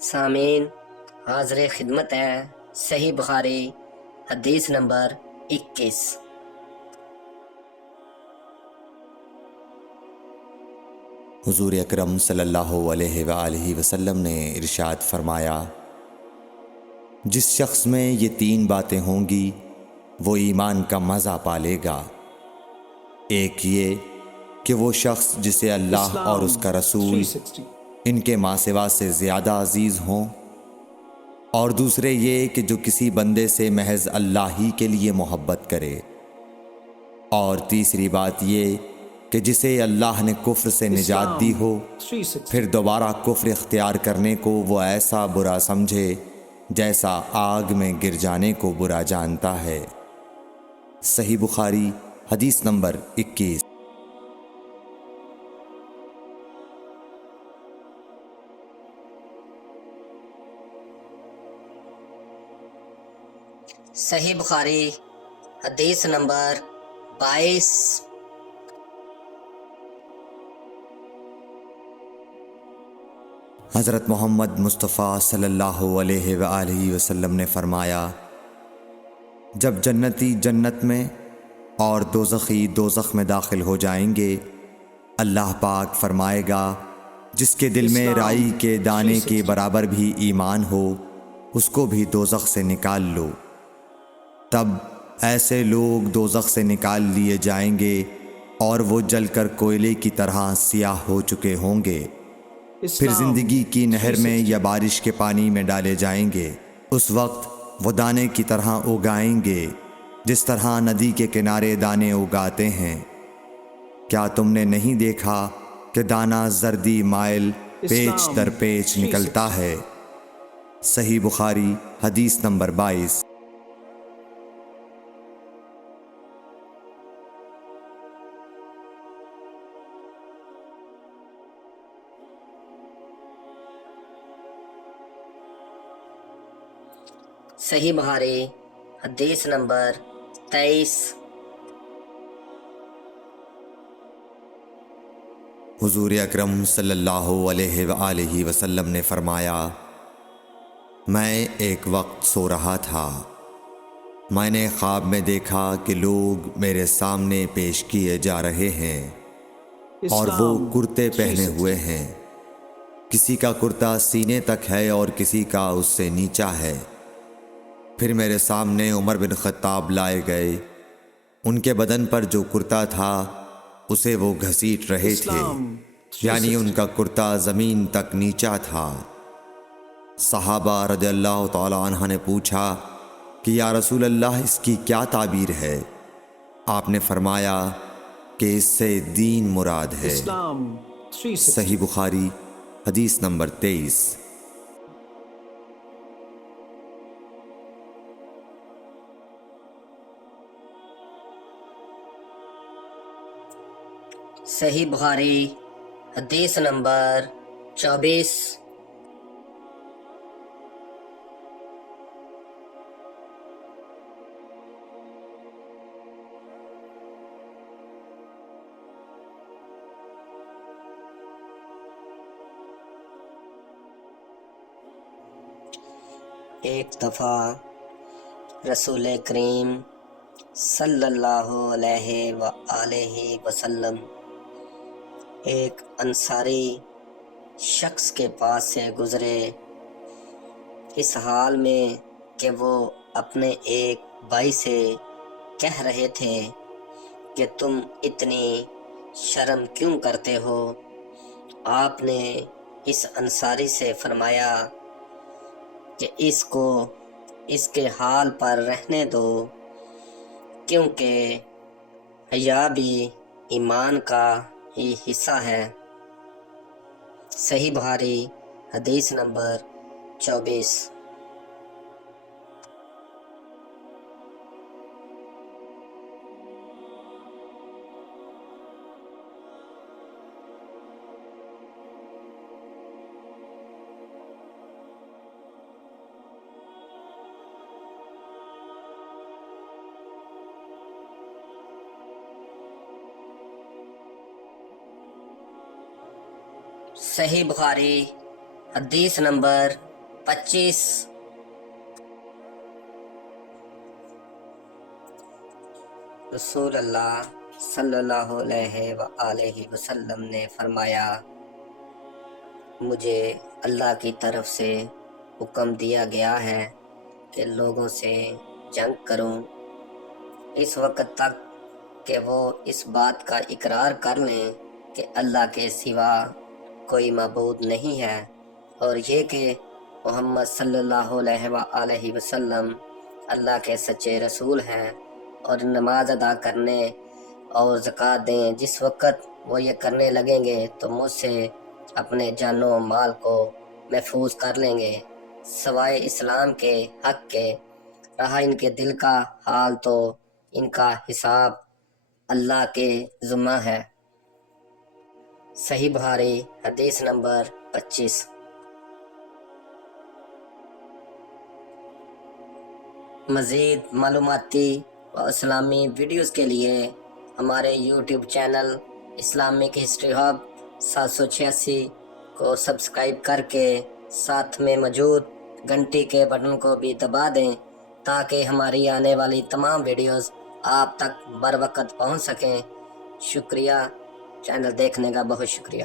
سامعین، حاضر خدمت ہے صحیح بخاری حدیث نمبر 21۔ حضور اکرم صلی اللہ علیہ وآلہ وسلم نے ارشاد فرمایا، جس شخص میں یہ 3 باتیں ہوں گی وہ ایمان کا مزہ پالے گا۔ ایک یہ کہ وہ شخص جسے اللہ اور اس کا رسول ان کے ماں سوا سے زیادہ عزیز ہوں، اور دوسرے یہ کہ جو کسی بندے سے محض اللہ ہی کے لیے محبت کرے، اور تیسری بات یہ کہ جسے اللہ نے کفر سے نجات دی ہو، پھر دوبارہ کفر اختیار کرنے کو وہ ایسا برا سمجھے جیسا آگ میں گر جانے کو برا جانتا ہے۔ صحیح بخاری حدیث نمبر 21۔ صحیح بخاری حدیث نمبر 22۔ حضرت محمد مصطفیٰ صلی اللہ علیہ وآلہ وسلم نے فرمایا، جب جنتی جنت میں اور دوزخی دوزخ میں داخل ہو جائیں گے، اللہ پاک فرمائے گا، جس کے دل میں رائی کے دانے کے برابر بھی ایمان ہو، اس کو بھی دوزخ سے نکال لو۔ تب ایسے لوگ دوزخ سے نکال لیے جائیں گے اور وہ جل کر کوئلے کی طرح سیاہ ہو چکے ہوں گے، پھر زندگی کی نہر میں یا بارش کے پانی میں ڈالے جائیں گے۔ اس وقت وہ دانے کی طرح اگائیں گے جس طرح ندی کے کنارے دانے اگاتے ہیں۔ کیا تم نے نہیں دیکھا کہ دانہ زردی مائل پیچ در پیچ نکلتا ہے؟ صحیح بخاری حدیث نمبر 22۔ صحیح بخاری حدیث نمبر 23۔ حضور اکرم صلی اللہ علیہ وآلہ وسلم نے فرمایا، میں ایک وقت سو رہا تھا، میں نے خواب میں دیکھا کہ لوگ میرے سامنے پیش کیے جا رہے ہیں اور وہ کرتے پہنے ہوئے ہیں، کسی کا کرتا سینے تک ہے اور کسی کا اس سے نیچا ہے۔ پھر میرے سامنے عمر بن خطاب لائے گئے، ان کے بدن پر جو کرتا تھا اسے وہ گھسیٹ رہے تھے، یعنی ان کا کرتا زمین تک نیچا تھا۔ صحابہ رضی اللہ تعالی عنہ نے پوچھا کہ یا رسول اللہ، اس کی کیا تعبیر ہے؟ آپ نے فرمایا کہ اس سے دین مراد ہے۔ صحیح بخاری حدیث نمبر 23۔ صحیح بخاری حدیث نمبر 24۔ ایک دفعہ رسول کریم صلی اللہ علیہ وآلہ وسلم ایک انصاری شخص کے پاس سے گزرے، اس حال میں کہ وہ اپنے ایک بھائی سے کہہ رہے تھے کہ تم اتنی شرم کیوں کرتے ہو؟ آپ نے اس انصاری سے فرمایا کہ اس کو اس کے حال پر رہنے دو، کیونکہ حیا بھی ایمان کا ہی حصہ ہے۔ صحیح بخاری حدیث نمبر 24۔ صحیح بخاری حدیث نمبر 25 رسول اللہ صلی اللہ علیہ وآلہ وسلم نے فرمایا، مجھے اللہ کی طرف سے حکم دیا گیا ہے کہ لوگوں سے جنگ کروں اس وقت تک کہ وہ اس بات کا اقرار کر لیں کہ اللہ کے سوا کوئی معبود نہیں ہے، اور یہ کہ محمد صلی اللہ علیہ وآلہ وسلم اللہ کے سچے رسول ہیں، اور نماز ادا کرنے اور زکوٰۃ دیں۔ جس وقت وہ یہ کرنے لگیں گے تو مجھ سے اپنے جان و مال کو محفوظ کر لیں گے، سوائے اسلام کے حق کے۔ رہا ان کے دل کا حال تو ان کا حساب اللہ کے ذمہ ہے۔ صحیح بخاری حدیث نمبر 25۔ مزید معلوماتی و اسلامی ویڈیوز کے لیے ہمارے YouTube channel Islamic history hub 786 کو سبسکرائب کر کے ساتھ میں موجود گھنٹی کے بٹن کو بھی دبا دیں تاکہ ہماری آنے والی تمام ویڈیوز آپ تک بر وقت پہنچ سکیں۔ شکریہ، چینل دیکھنے کا بہت شکریہ۔